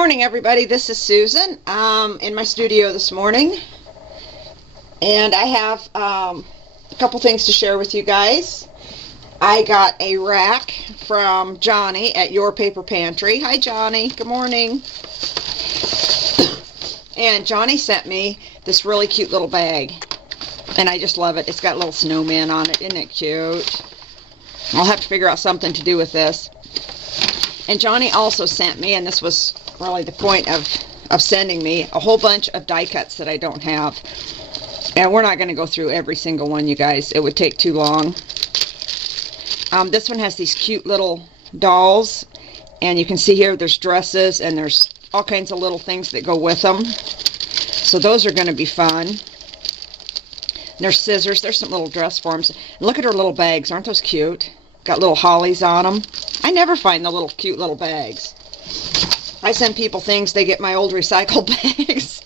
morning, everybody. This is Susan in my studio this morning, and I have a couple things to share with you guys. I got a rack from Jonnie at Your Paper Pantry. Hi, Jonnie. Good morning. And Jonnie sent me this really cute little bag, and I just love it. It's got a little snowman on it. Isn't it cute? I'll have to figure out something to do with this. And Jonnie also sent me, and this was really the point of sending me, a whole bunch of die cuts that I don't have. And we're not going to go through every single one, you guys. It would take too long. This one has these cute little dolls, and you can see here there's dresses, and there's all kinds of little things that go with them. So those are going to be fun. And there's scissors. There's some little dress forms. Look at her little bags. Aren't those cute? Got little hollies on them. I never find the little cute little bags. I send people things, they get my old recycled bags.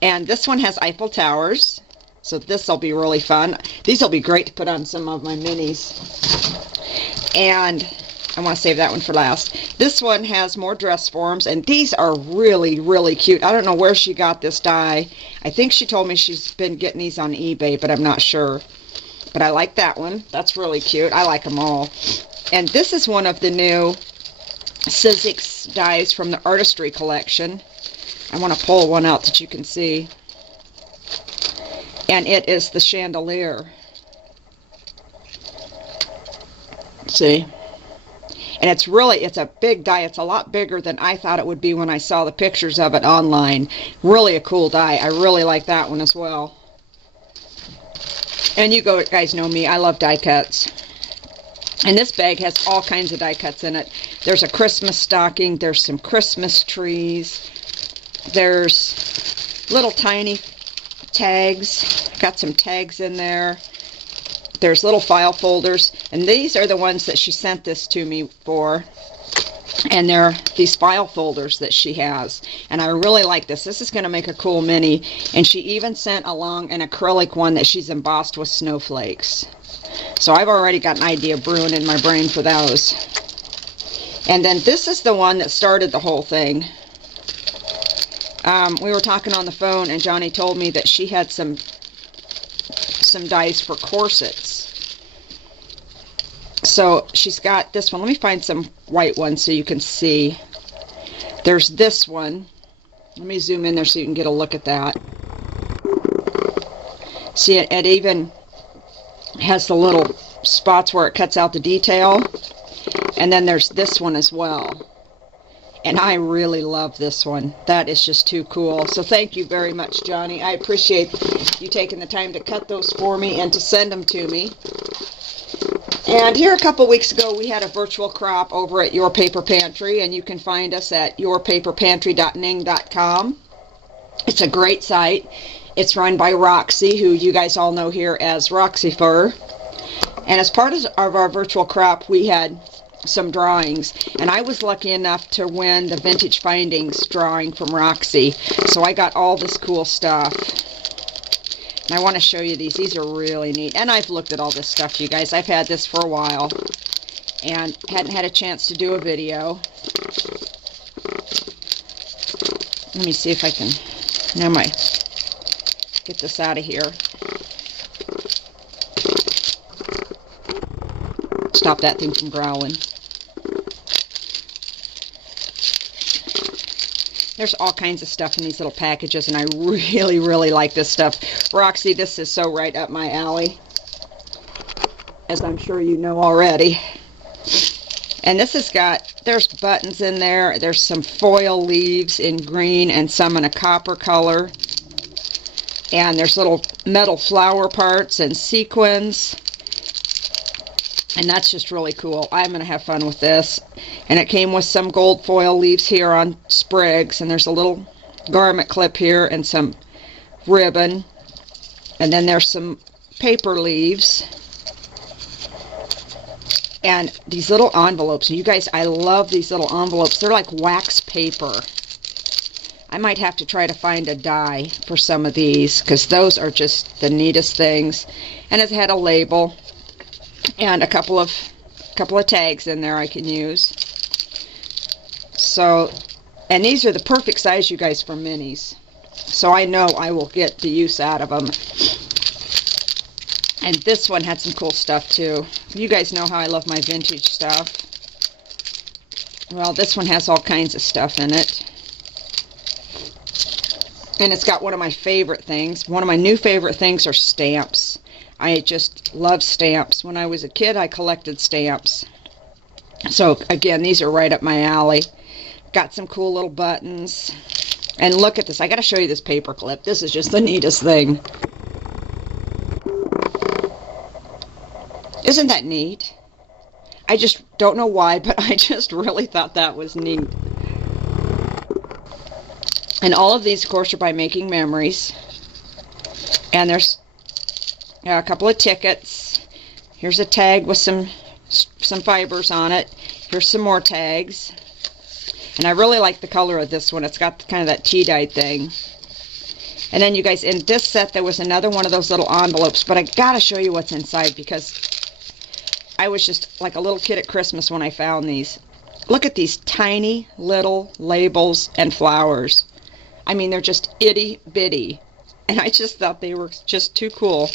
And this one has Eiffel Towers, so this will be really fun. These will be great to put on some of my minis. And I want to save that one for last. This one has more dress forms, and these are really, really cute. I don't know where she got this die. I think she told me she's been getting these on eBay, but I'm not sure. But I like that one. That's really cute. I like them all. And this is one of the new Sizzix dies from the Artistry collection. I want to pull one out that you can see. And it is the chandelier. See? And it's a big die. It's a lot bigger than I thought it would be when I saw the pictures of it online. Really a cool die. I really like that one as well. And you guys know me. I love die cuts. And this bag has all kinds of die cuts in it. There's a Christmas stocking. There's some Christmas trees. There's little tiny tags. Got some tags in there. There's little file folders. And these are the ones that she sent this to me for. And they're these file folders that she has. And I really like this. This is going to make a cool mini. And she even sent along an acrylic one that she's embossed with snowflakes. So I've already got an idea brewing in my brain for those. And then this is the one that started the whole thing. We were talking on the phone, and Jonnie told me that she had some dies for corsets. So she's got this one. Let me find some white ones so you can see. There's this one. Let me zoom in there so you can get a look at that. See, it even has the little spots where it cuts out the detail. And then there's this one as well. And I really love this one. That is just too cool. So thank you very much, Jonnie. I appreciate you taking the time to cut those for me and to send them to me. And here a couple weeks ago, we had a virtual crop over at Your Paper Pantry, and you can find us at yourpaperpantry.ning.com. It's a great site. It's run by Roxy, who you guys all know here as Roxy Fur. And as part of our virtual crop, we had some drawings, and I was lucky enough to win the Vintage Findings drawing from Roxy. So I got all this cool stuff. And I want to show you these. These are really neat. And I've looked at all this stuff, you guys. I've had this for a while and hadn't had a chance to do a video. Let me see if I can... Now my... Get this out of here. Stop that thing from growling. There's all kinds of stuff in these little packages, and I really, really like this stuff. Roxy, this is so right up my alley, as I'm sure you know already. And this has got, there's buttons in there. There's some foil leaves in green and some in a copper color. And there's little metal flower parts and sequins. And that's just really cool. I'm going to have fun with this. And it came with some gold foil leaves here on sprigs. And there's a little garment clip here and some ribbon. And then there's some paper leaves. And these little envelopes. You guys, I love these little envelopes. They're like wax paper. I might have to try to find a die for some of these, because those are just the neatest things. And it had a label and a couple of tags in there I can use. So And these are the perfect size, you guys, for minis. So I know I will get the use out of them. And this one had some cool stuff too. You guys know how I love my vintage stuff. Well, this one has all kinds of stuff in it. And it's got one of my favorite things. One of my new favorite things are stamps. I just love stamps. When I was a kid, I collected stamps. So, again, these are right up my alley. Got some cool little buttons. And look at this. I got to show you this paper clip. This is just the neatest thing. Isn't that neat? I just don't know why, but I just really thought that was neat. And all of these, of course, are by Making Memories. And there's a couple of tickets. Here's a tag with some fibers on it. Here's some more tags. And I really like the color of this one. It's got kind of that tea-dyed thing. And then, you guys, in this set, there was another one of those little envelopes. But I got to show you what's inside because I was just like a little kid at Christmas when I found these. Look at these tiny little labels and flowers. I mean, they're just itty-bitty. And I just thought they were just too cool.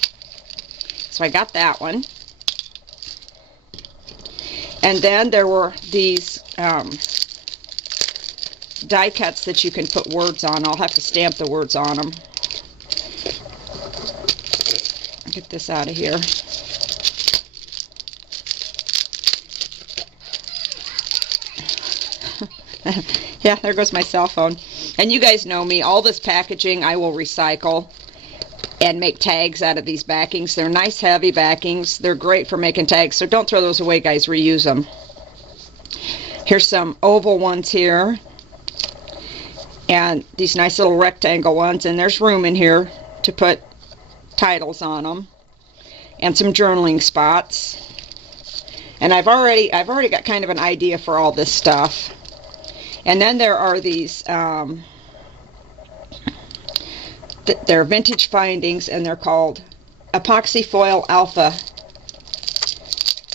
So I got that one. And then there were these die cuts that you can put words on. I'll have to stamp the words on them. Get this out of here. Yeah, there goes my cell phone. And you guys know me. All this packaging I will recycle and make tags out of these backings. They're nice heavy backings. They're great for making tags. So don't throw those away, guys. Reuse them. Here's some oval ones here. And these nice little rectangle ones. And there's room in here to put titles on them. And some journaling spots. And I've already got kind of an idea for all this stuff. And then there are these, they're vintage findings, and they're called Epoxy Foil Alpha.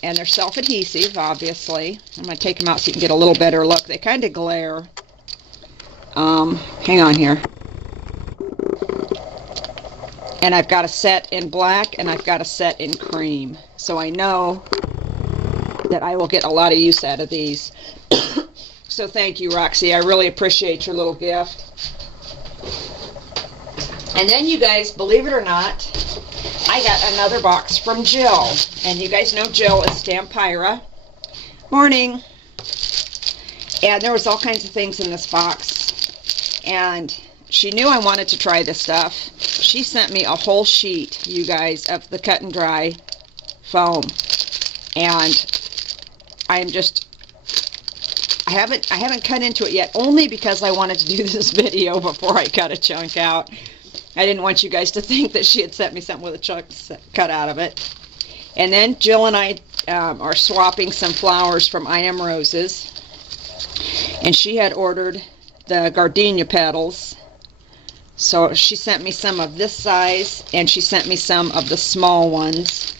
And they're self-adhesive, obviously. I'm going to take them out so you can get a little better look. They kind of glare. Hang on here. And I've got a set in black, and I've got a set in cream. So I know that I will get a lot of use out of these. So thank you, Roxy. I really appreciate your little gift. And then, you guys, believe it or not, I got another box from Jill. And you guys know Jill is Stampyra. Morning. And there was all kinds of things in this box. And she knew I wanted to try this stuff. She sent me a whole sheet, you guys, of the cut and dry foam. And I'm just... I haven't cut into it yet, only because I wanted to do this video before I cut a chunk out. I didn't want you guys to think that she had sent me something with a chunk cut out of it. And then Jill and I are swapping some flowers from I Am Roses. And she had ordered the gardenia petals. So she sent me some of this size, and she sent me some of the small ones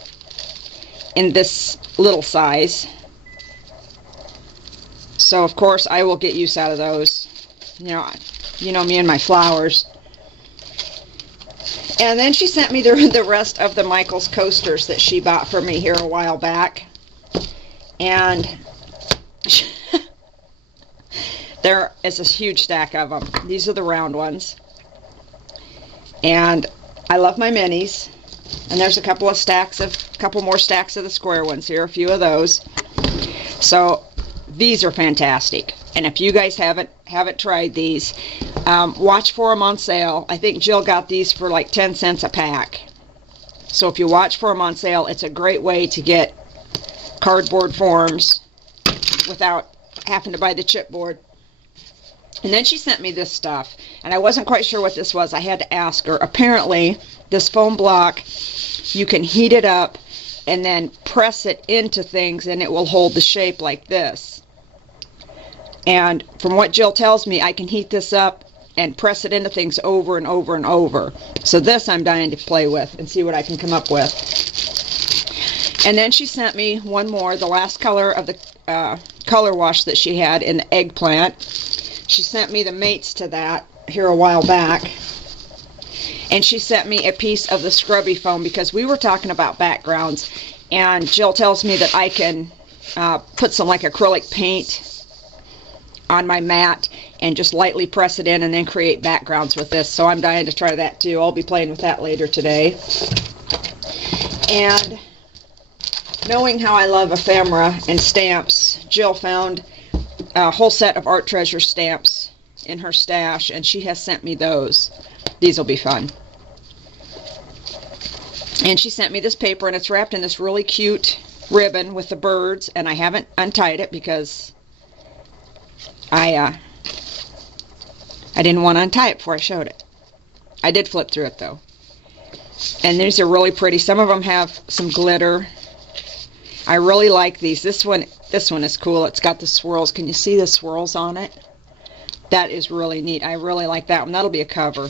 in this little size. So, of course, I will get use out of those. You know me and my flowers. And then she sent me the rest of the Michaels coasters that she bought for me here a while back. And there is a huge stack of them. These are the round ones. And I love my minis. And there's a couple more stacks of the square ones here, a few of those. So these are fantastic, and if you guys haven't tried these, watch for them on sale. I think Jill got these for like 10 cents a pack. So if you watch for them on sale, it's a great way to get cardboard forms without having to buy the chipboard. And then she sent me this stuff, and I wasn't quite sure what this was. I had to ask her. Apparently, this foam block, you can heat it up and then press it into things, and it will hold the shape like this. And from what Jill tells me, I can heat this up and press it into things over and over and over. So this I'm dying to play with and see what I can come up with. And then she sent me one more, the last color of the color wash that she had in the eggplant. She sent me the mates to that here a while back. And she sent me a piece of the scrubby foam because we were talking about backgrounds. And Jill tells me that I can put some like acrylic paint on my mat and just lightly press it in and then create backgrounds with this. So I'm dying to try that too. I'll be playing with that later today. And knowing how I love ephemera and stamps, Jill found a whole set of Art Treasure stamps in her stash, and she has sent me those. These will be fun. And she sent me this paper, and it's wrapped in this really cute ribbon with the birds, and I haven't untied it because I didn't want to untie it before I showed it. I did flip through it though. And these are really pretty. Some of them have some glitter. I really like these. This one is cool. It's got the swirls. Can you see the swirls on it? That is really neat. I really like that one. That'll be a cover.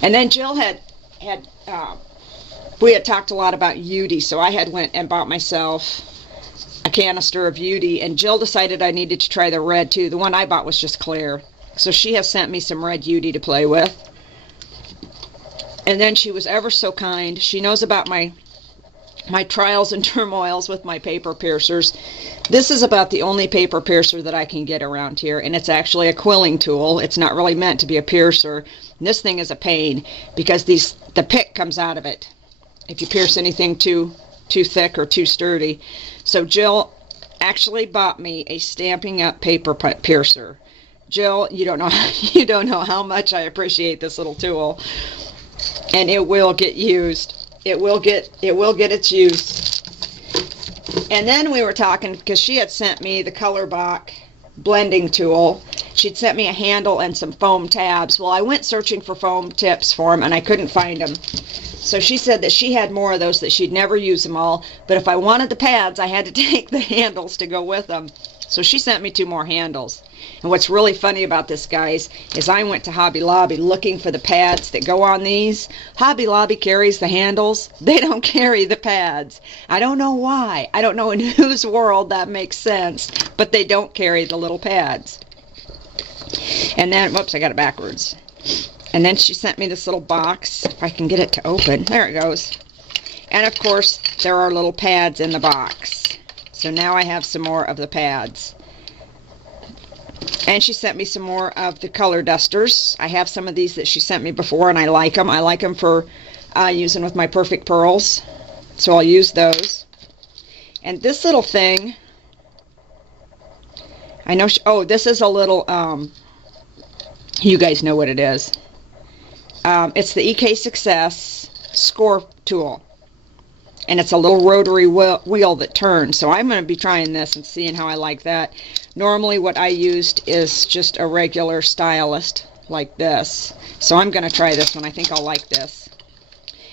And then Jill we had talked a lot about Udi, so I had went and bought myself a canister of Udi, and Jill decided I needed to try the red too. The one I bought was just clear. So she has sent me some red Udi to play with. And then she was ever so kind. She knows about my trials and turmoils with my paper piercers. This is about the only paper piercer that I can get around here, and it's actually a quilling tool. It's not really meant to be a piercer. And this thing is a pain because the pick comes out of it if you pierce anything too thick or too sturdy. So Jill actually bought me a Stampin' Up! Paper piercer. Jill, you don't know how much I appreciate this little tool, and it will get used. It will get its use. And then we were talking because she had sent me the Colorbach blending tool. She'd sent me a handle and some foam tabs. Well, I went searching for foam tips for them and I couldn't find them. So she said that she had more of those, that she'd never use them all, but if I wanted the pads, I had to take the handles to go with them. So she sent me 2 more handles. And what's really funny about this, guys, is I went to Hobby Lobby looking for the pads that go on these. Hobby Lobby carries the handles. They don't carry the pads. I don't know why. I don't know in whose world that makes sense, but they don't carry the little pads. And then, whoops, I got it backwards. And then she sent me this little box, if I can get it to open. There it goes. And of course, there are little pads in the box. So now I have some more of the pads. And she sent me some more of the color dusters. I have some of these that she sent me before, and I like them. I like them for using with my Perfect Pearls. So I'll use those. And this little thing, I know, this is a little, you guys know what it is. It's the EK Success score tool. And it's a little rotary wheel that turns. So I'm going to be trying this and seeing how I like that. Normally what I used is just a regular stylist like this. So I'm going to try this one. I think I'll like this.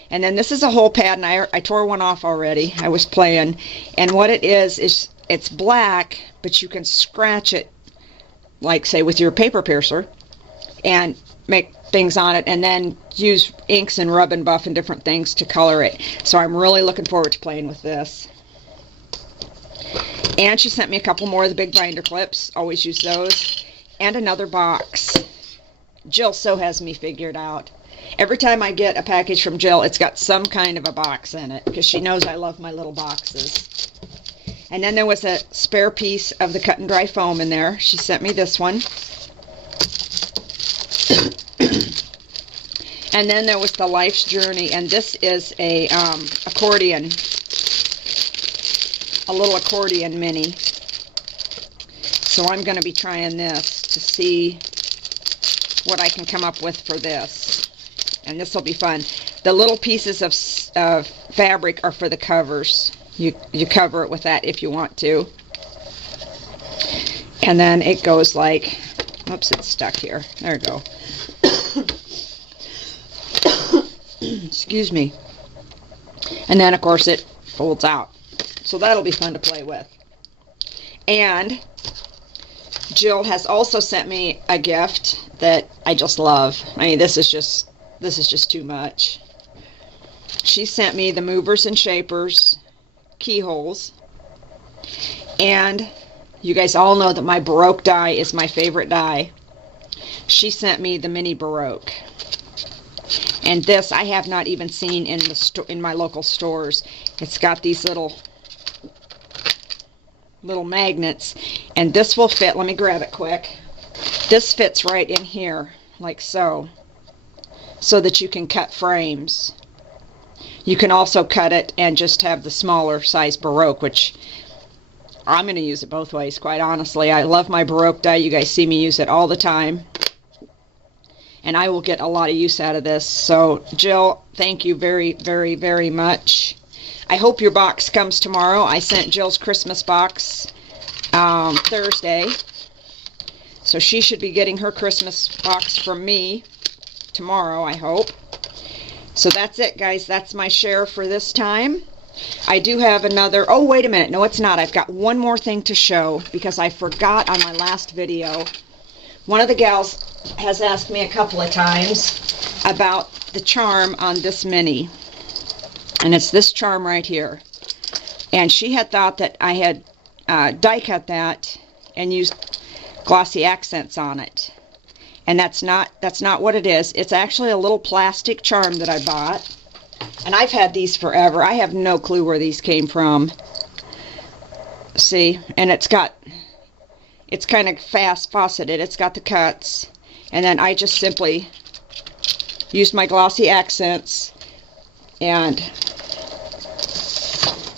And then this is a whole pad, and I tore one off already. I was playing. And what it is it's black, but you can scratch it, like say with your paper piercer, and make things on it, and then use inks and rub and buff and different things to color it. So I'm really looking forward to playing with this. And she sent me a couple more of the big binder clips. Always use those. And another box. Jill so has me figured out. Every time I get a package from Jill, it's got some kind of a box in it, because she knows I love my little boxes. And then there was a spare piece of the cut and dry foam in there. She sent me this one. And then there was the Life's Journey, and this is a accordion, a little accordion mini. So I'm going to be trying this to see what I can come up with for this. And this will be fun. The little pieces of fabric are for the covers. You cover it with that if you want to. And then it goes like, oops, it's stuck here. There we go. Excuse me. And then of course it folds out. So that'll be fun to play with. And Jill has also sent me a gift that I just love. I mean, this is just too much. She sent me the movers and shapers keyholes. And you guys all know that my Baroque die is my favorite die. She sent me the mini Baroque. And this I have not even seen in my local stores. It's got these little magnets, and this will fit. Let me grab it quick. This fits right in here, like so that you can cut frames. You can also cut it and just have the smaller size Baroque, which I'm going to use it both ways, quite honestly. I love my Baroque die. You guys see me use it all the time, and I will get a lot of use out of this. So Jill, thank you very, very, very much. I hope your box comes tomorrow. I sent Jill's Christmas box Thursday, so she should be getting her Christmas box from me tomorrow, I hope. So that's it, guys. That's my share for this time. I do have another... Oh, wait a minute. No, it's not. I've got one more thing to show because I forgot on my last video. One of the gals has asked me a couple of times about the charm on this mini. And it's this charm right here. And she had thought that I had die cut that and used glossy accents on it. And that's not what it is. It's actually a little plastic charm that I bought. And I've had these forever. I have no clue where these came from. See? And it's kind of faceted. It's got the cuts. And then I just simply used my glossy accents and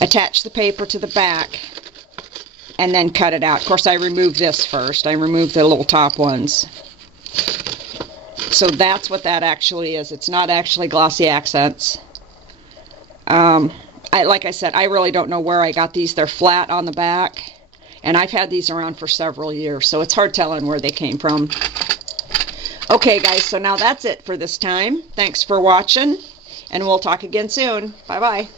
attach the paper to the back and then cut it out. Of course, I removed this first. I removed the little top ones. So that's what that actually is. It's not actually glossy accents. Like I said, I really don't know where I got these. They're flat on the back, and I've had these around for several years, so it's hard telling where they came from. Okay, guys, so now that's it for this time. Thanks for watching, and we'll talk again soon. Bye-bye.